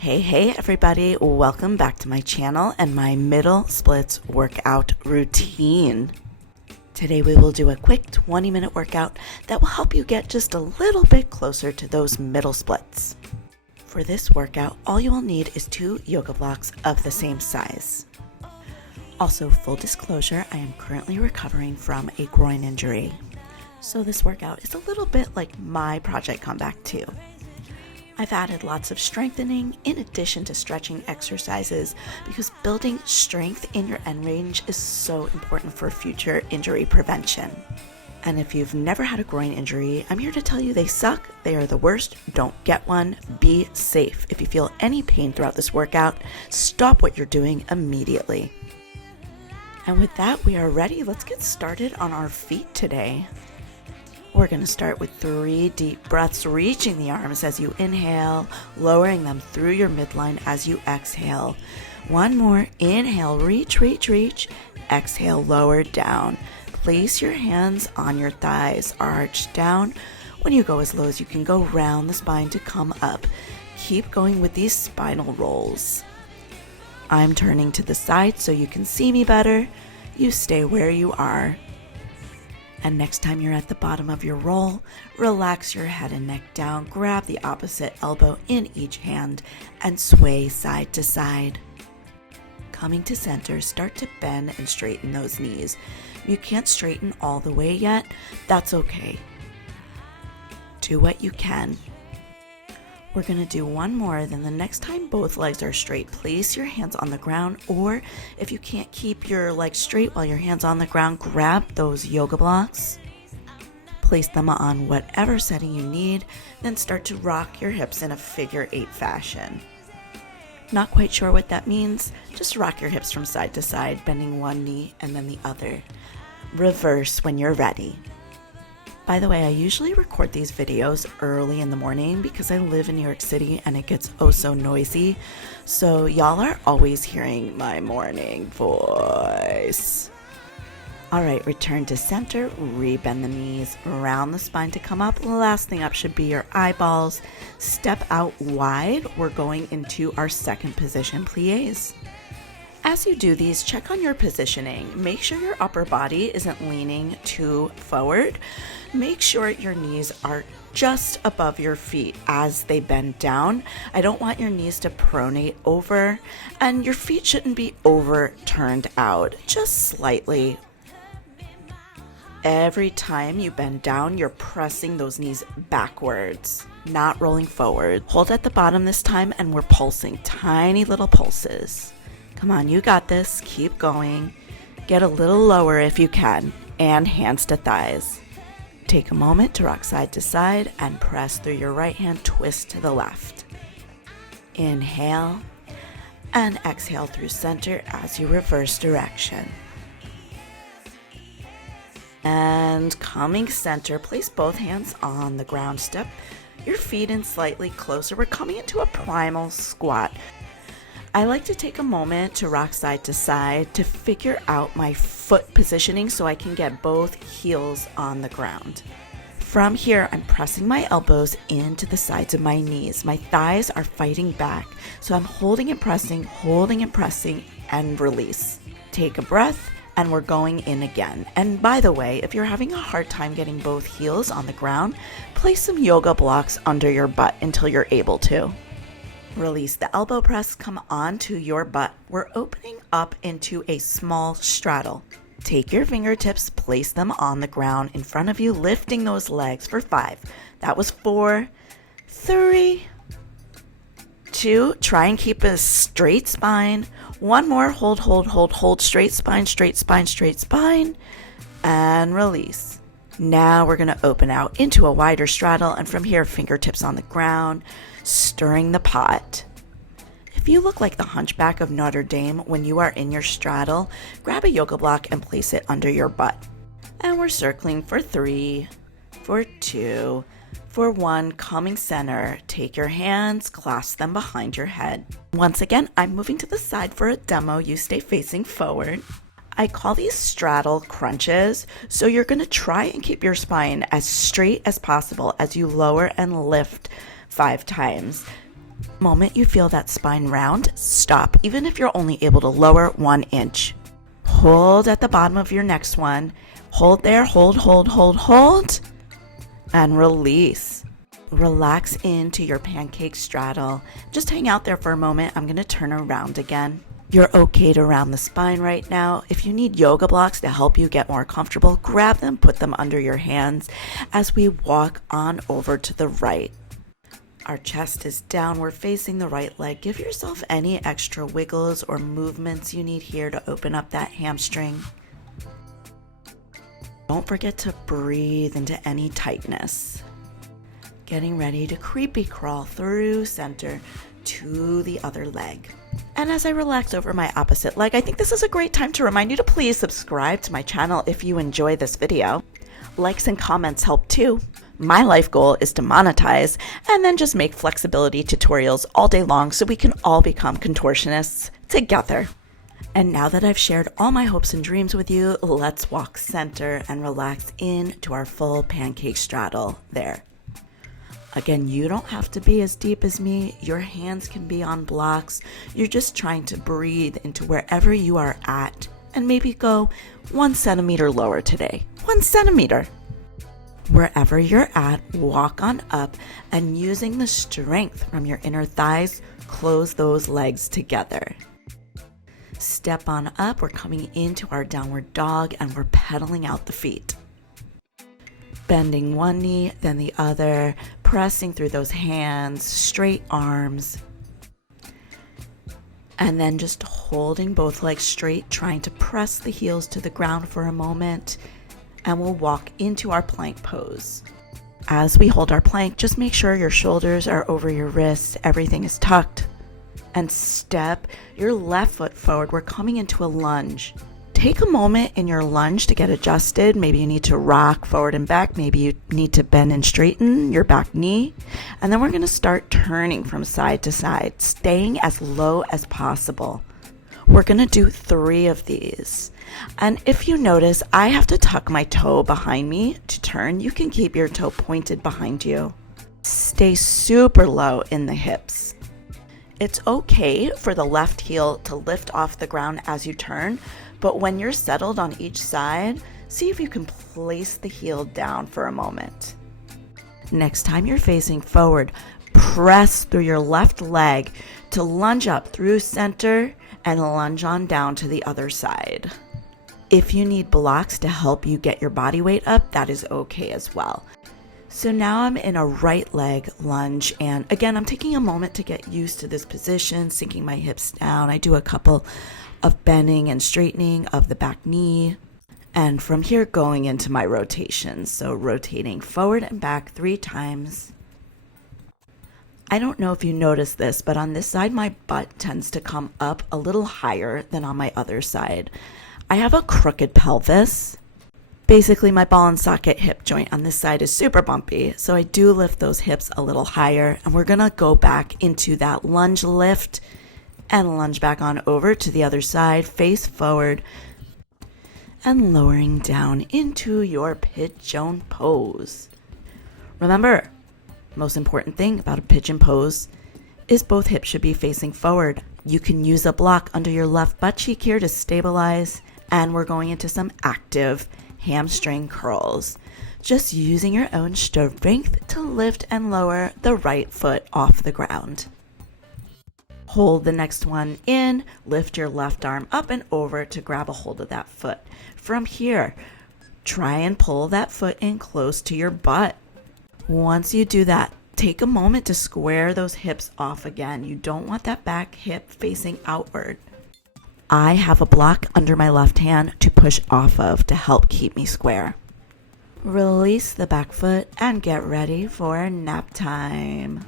Hey everybody, welcome back to my channel and my middle splits workout routine. Today we will do a quick 20-minute workout that will help you get just a little bit closer to those middle splits. For this workout, all you will need is 2 yoga blocks of the same size. Also, full disclosure, I am currently recovering from a groin injury. So this workout is a little bit like my Project Comeback 2. I've added lots of strengthening in addition to stretching exercises because building strength in your end range is so important for future injury prevention. And if you've never had a groin injury, I'm here to tell you they suck, they are the worst, don't get one, be safe. If you feel any pain throughout this workout, stop what you're doing immediately. And with that, we are ready. Let's get started on our feet today. We're going to start with 3 deep breaths, reaching the arms as you inhale, lowering them through your midline as you exhale. One more, inhale, reach, exhale, lower down. Place your hands on your thighs, arch down. When you go as low as you can, go round the spine to come up. Keep going with these spinal rolls. I'm turning to the side so you can see me better. You stay where you are. And next time you're at the bottom of your roll, relax your head and neck down, grab the opposite elbow in each hand, and sway side to side. Coming to center, start to bend and straighten those knees. You can't straighten all the way yet, that's okay. Do what you can. We're going to do one more, then the next time both legs are straight, place your hands on the ground, or if you can't keep your legs straight while your hands on the ground, grab those yoga blocks, place them on whatever setting you need, then start to rock your hips in a figure 8 fashion. Not quite sure what that means? Just rock your hips from side to side, bending one knee and then the other. Reverse when you're ready. By the way, I usually record these videos early in the morning because I live in New York City and it gets oh so noisy. So y'all are always hearing my morning voice. All right, return to center, rebend the knees, round the spine to come up. Last thing up should be your eyeballs. Step out wide. We're going into our second position, plies. As you do these, check on your positioning. Make sure your upper body isn't leaning too forward. Make sure your knees are just above your feet as they bend down. I don't want your knees to pronate over, and your feet shouldn't be overturned out, just slightly. Every time you bend down, you're pressing those knees backwards, not rolling forward. Hold at the bottom this time, and we're pulsing, tiny little pulses. Come on, you got this. Keep going. Get a little lower if you can, and hands to thighs. Take a moment to rock side to side and press through your right hand, twist to the left. Inhale and exhale through center as you reverse direction. And coming center, place both hands on the ground. Step your feet in slightly closer. We're coming into a primal squat. I like to take a moment to rock side to side to figure out my foot positioning so I can get both heels on the ground. From here, I'm pressing my elbows into the sides of my knees. My thighs are fighting back, so I'm holding and pressing, and release. Take a breath, and we're going in again. And by the way, if you're having a hard time getting both heels on the ground, place some yoga blocks under your butt until you're able to. Release the elbow press, come onto your butt. We're opening up into a small straddle. Take your fingertips, place them on the ground in front of you, lifting those legs for 5. That was 4, 3, 2. Try and keep a straight spine. One more, hold, straight spine, and release. Now we're gonna open out into a wider straddle, and from here, fingertips on the ground, stirring the pot. If you look like the Hunchback of Notre Dame when you are in your straddle, grab a yoga block and place it under your butt. And we're circling for 3, for 2, for 1, coming center. Take your hands, clasp them behind your head. Once again, I'm moving to the side for a demo. You stay facing forward. I call these straddle crunches, so you're going to try and keep your spine as straight as possible as you lower and lift 5 times. Moment you feel that spine round, stop, even if you're only able to lower 1 inch. Hold at the bottom of your next one. Hold there, hold, and release. Relax into your pancake straddle. Just hang out there for a moment. I'm gonna turn around again. You're okay to round the spine right now. If you need yoga blocks to help you get more comfortable, grab them, put them under your hands as we walk on over to the right. Our chest is down, we're facing the right leg. Give yourself any extra wiggles or movements you need here to open up that hamstring. Don't forget to breathe into any tightness. Getting ready to creepy crawl through center to the other leg. And as I relax over my opposite leg, I think this is a great time to remind you to please subscribe to my channel if you enjoy this video. Likes and comments help too. My life goal is to monetize and then just make flexibility tutorials all day long so we can all become contortionists together. And now that I've shared all my hopes and dreams with you, let's walk center and relax into our full pancake straddle there. Again, you don't have to be as deep as me. Your hands can be on blocks. You're just trying to breathe into wherever you are at and maybe go 1 centimeter lower today. 1 centimeter. Wherever you're at, walk on up and using the strength from your inner thighs, close those legs together. Step on up, we're coming into our downward dog and we're pedaling out the feet. Bending one knee, then the other, pressing through those hands, straight arms. And then just holding both legs straight, trying to press the heels to the ground for a moment. And we'll walk into our plank pose. As we hold our plank, just make sure your shoulders are over your wrists, everything is tucked. And step your left foot forward. We're coming into a lunge. Take a moment in your lunge to get adjusted. Maybe you need to rock forward and back. Maybe you need to bend and straighten your back knee. And then we're going to start turning from side to side, staying as low as possible. We're going to do 3 of these. And if you notice, I have to tuck my toe behind me to turn. You can keep your toe pointed behind you. Stay super low in the hips. It's okay for the left heel to lift off the ground as you turn, but when you're settled on each side, see if you can place the heel down for a moment. Next time you're facing forward, press through your left leg to lunge up through center and lunge on down to the other side. If you need blocks to help you get your body weight up, that is okay as well. So now I'm in a right leg lunge, and again, I'm taking a moment to get used to this position, sinking my hips down. I do a couple of bending and straightening of the back knee, and from here going into my rotations. So rotating forward and back 3 times. I don't know if you noticed this, but on this side, my butt tends to come up a little higher than on my other side. I have a crooked pelvis. Basically, my ball and socket hip joint on this side is super bumpy, so I do lift those hips a little higher, and we're gonna go back into that lunge lift and lunge back on over to the other side, face forward, and lowering down into your pigeon pose. Remember, most important thing about a pigeon pose is both hips should be facing forward. You can use a block under your left butt cheek here to stabilize, and we're going into some active hamstring curls, just using your own strength to lift and lower the right foot off the ground. Hold the next one in, lift your left arm up and over to grab a hold of that foot. From here, try and pull that foot in close to your butt. Once you do that, take a moment to square those hips off again. You don't want that back hip facing outward. I have a block under my left hand to push off of to help keep me square. Release the back foot and get ready for nap time.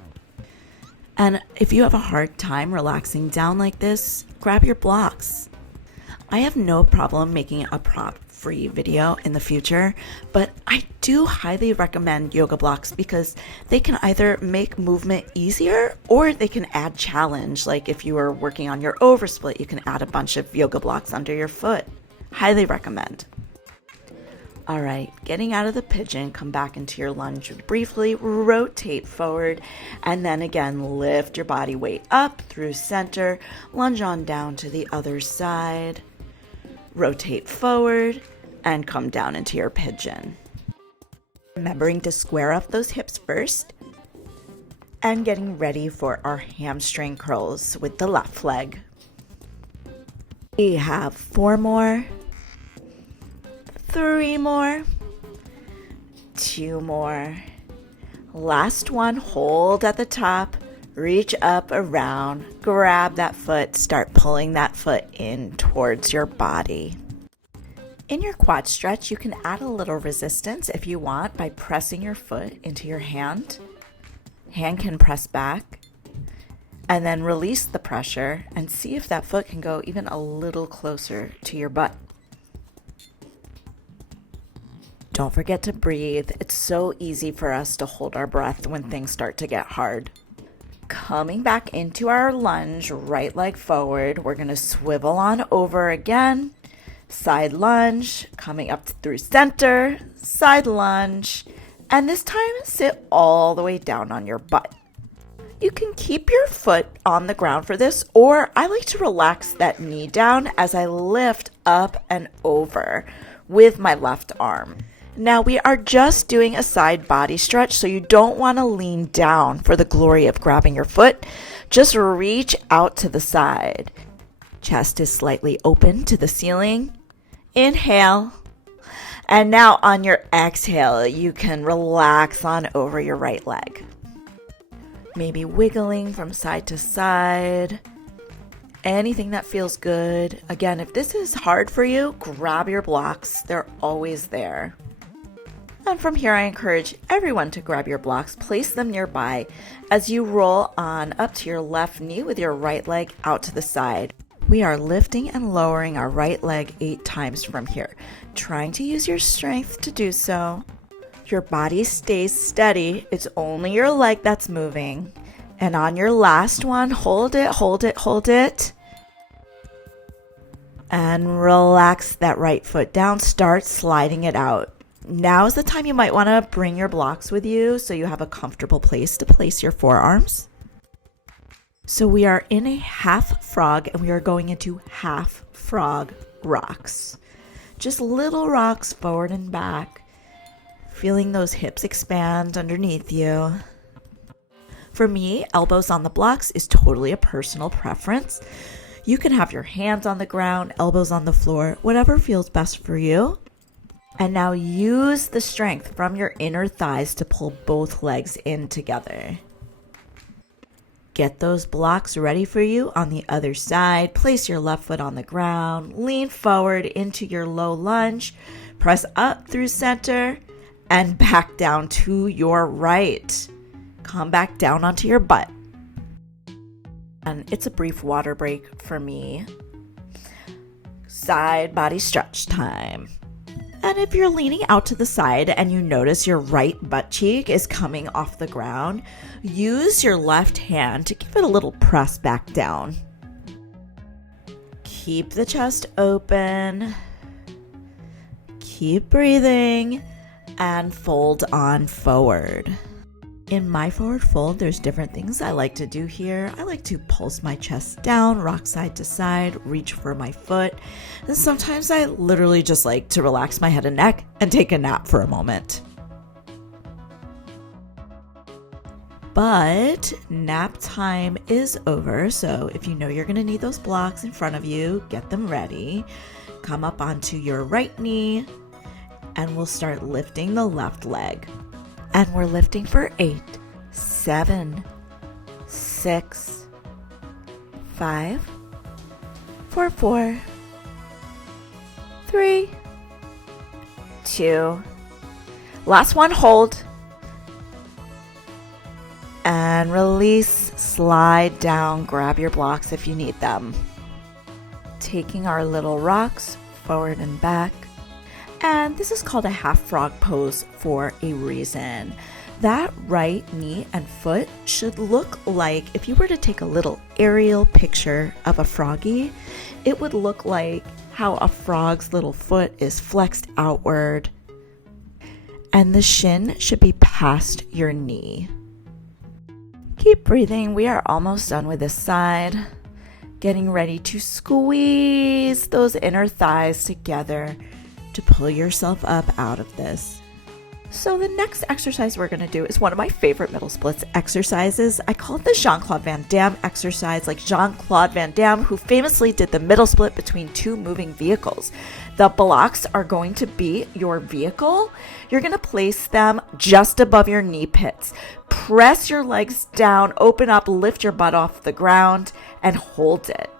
And if you have a hard time relaxing down like this, grab your blocks. I have no problem making a prop-free video in the future, but I do highly recommend yoga blocks because they can either make movement easier or they can add challenge. Like if you are working on your oversplit, you can add a bunch of yoga blocks under your foot. Highly recommend. All right, getting out of the pigeon, come back into your lunge, briefly rotate forward, and then again lift your body weight up through center, lunge on down to the other side, rotate forward, and come down into your pigeon. Remembering to square up those hips first, and getting ready for our hamstring curls with the left leg. We have 4 more, 3 more, 2 more. Last one, hold at the top, reach up around, grab that foot, start pulling that foot in towards your body. In your quad stretch, you can add a little resistance if you want by pressing your foot into your hand. Hand can press back, and then release the pressure and see if that foot can go even a little closer to your butt. Don't forget to breathe. It's so easy for us to hold our breath when things start to get hard. Coming back into our lunge, right leg forward. We're going to swivel on over again. Side lunge, coming up through center, side lunge, and this time sit all the way down on your butt. You can keep your foot on the ground for this, or I like to relax that knee down as I lift up and over with my left arm. Now we are just doing a side body stretch, so you don't want to lean down for the glory of grabbing your foot. Just reach out to the side. Chest is slightly open to the ceiling. Inhale. And now on your exhale, you can relax on over your right leg. Maybe wiggling from side to side. Anything that feels good. Again, if this is hard for you, grab your blocks. They're always there. And from here, I encourage everyone to grab your blocks, place them nearby as you roll on up to your left knee with your right leg out to the side. We are lifting and lowering our right leg 8 times from here, trying to use your strength to do so. Your body stays steady. It's only your leg that's moving. And on your last one, hold it, hold it, hold it. And relax that right foot down. Start sliding it out. Now is the time you might want to bring your blocks with you so you have a comfortable place to place your forearms. So we are in a half frog and we are going into half frog rocks. Just little rocks forward and back, feeling those hips expand underneath you. For me, elbows on the blocks is totally a personal preference. You can have your hands on the ground, elbows on the floor, whatever feels best for you. And now use the strength from your inner thighs to pull both legs in together. Get those blocks ready for you on the other side. Place your left foot on the ground. Lean forward into your low lunge. Press up through center and back down to your right. Come back down onto your butt. And it's a brief water break for me. Side body stretch time. And if you're leaning out to the side and you notice your right butt cheek is coming off the ground, use your left hand to give it a little press back down. Keep the chest open. Keep breathing and fold on forward. In my forward fold, there's different things I like to do here. I like to pulse my chest down, rock side to side, reach for my foot. And sometimes I literally just like to relax my head and neck and take a nap for a moment. But nap time is over, so if you know you're going to need those blocks in front of you, get them ready. Come up onto your right knee, and we'll start lifting the left leg. And we're lifting for 8, 7, 6, 5, 4, 3, 2. Last one, hold. And release, slide down, grab your blocks if you need them. Taking our little rocks forward and back. And this is called a half frog pose for a reason. That right knee and foot should look like, if you were to take a little aerial picture of a froggy, it would look like how a frog's little foot is flexed outward and the shin should be past your knee. Keep breathing. We are almost done with this side. Getting ready to squeeze those inner thighs together to pull yourself up out of this. So the next exercise we're going to do is one of my favorite middle splits exercises. I call it the Jean-Claude Van Damme exercise, like Jean-Claude Van Damme, who famously did the middle split between two moving vehicles. The blocks are going to be your vehicle. You're going to place them just above your knee pits. Press your legs down, open up, lift your butt off the ground, and hold it.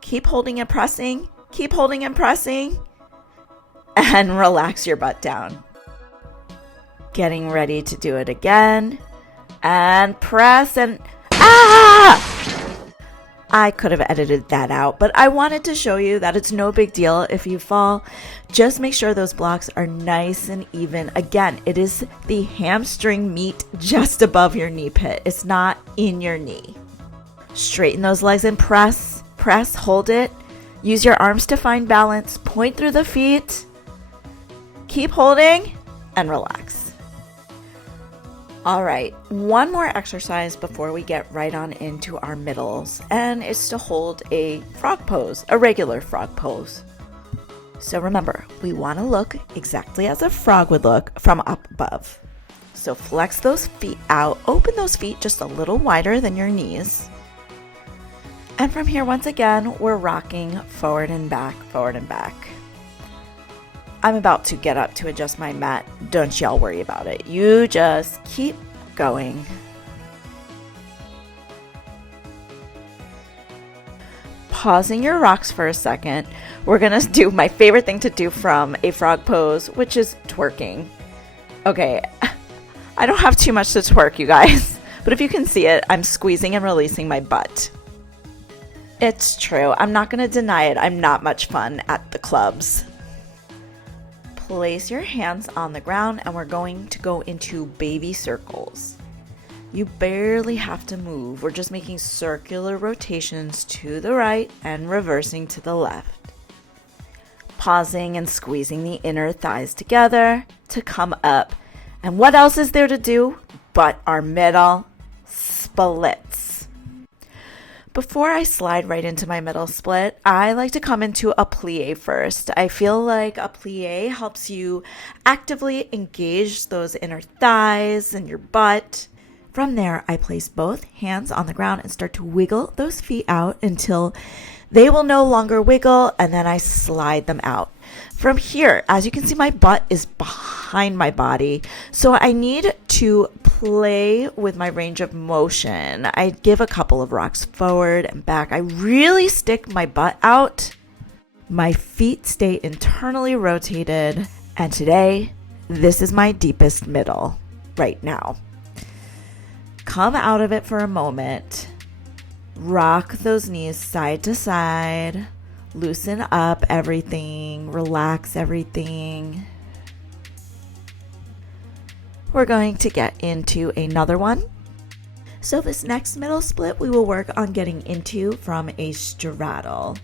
Keep holding and pressing. Keep holding and pressing. And relax your butt down. Getting ready to do it again. And press and I could have edited that out, but I wanted to show you that it's no big deal if you fall. Just make sure those blocks are nice and even. Again, it is the hamstring meat just above your knee pit. It's not in your knee. Straighten those legs and press, hold it. Use your arms to find balance. Point through the feet. Keep holding and relax. All right, one more exercise before we get right on into our middles, and it's to hold a frog pose, a regular frog pose. So remember, we want to look exactly as a frog would look from up above. So flex those feet out, open those feet just a little wider than your knees. And from here, once again, we're rocking forward and back, forward and back. I'm about to get up to adjust my mat. Don't y'all worry about it. You just keep going. Pausing your rocks for a second. We're going to do my favorite thing to do from a frog pose, which is twerking. Okay, I don't have too much to twerk, you guys. But if you can see it, I'm squeezing and releasing my butt. It's true. I'm not going to deny it. I'm not much fun at the clubs. Place your hands on the ground and we're going to go into baby circles. You barely have to move. We're just making circular rotations to the right and reversing to the left. Pausing and squeezing the inner thighs together to come up. And what else is there to do but our middle splits? Before I slide right into my middle split, I like to come into a plie first. I feel like a plie helps you actively engage those inner thighs and your butt. From there, I place both hands on the ground and start to wiggle those feet out until they will no longer wiggle, and then I slide them out. From here, as you can see, my butt is behind my body, so I need to play with my range of motion. I give a couple of rocks forward and back. I really stick my butt out. My feet stay internally rotated, and today, this is my deepest middle right now. Come out of it for a moment. Rock those knees side to side. Loosen up everything. Relax everything. We're going to get into another one. So this next middle split we will work on getting into from a straddle.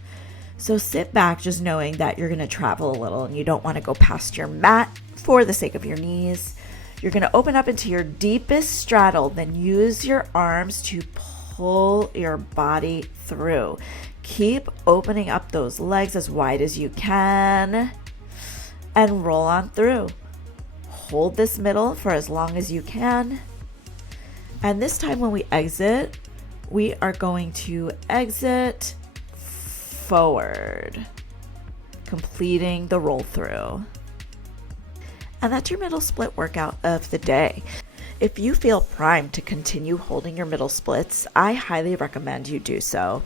So sit back just knowing that you're going to travel a little and you don't want to go past your mat for the sake of your knees. You're going to open up into your deepest straddle, then use your arms to pull your body through. Keep opening up those legs as wide as you can and roll on through. Hold this middle for as long as you can. And this time when we exit, we are going to exit forward, completing the roll through. And that's your middle split workout of the day. If you feel primed to continue holding your middle splits, I highly recommend you do so.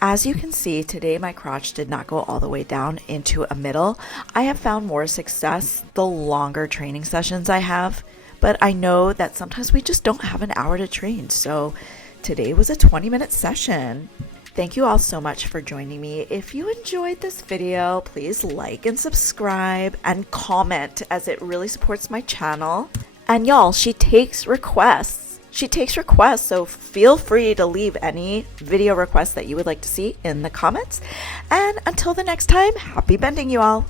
As you can see, today my crotch did not go all the way down into a middle. I have found more success the longer training sessions I have, but I know that sometimes we just don't have an hour to train, so today was a 20-minute session. Thank you all so much for joining me. If you enjoyed this video, please like and subscribe and comment, as it really supports my channel. And y'all, she takes requests. So feel free to leave any video requests that you would like to see in the comments. And until the next time, happy bending, you all.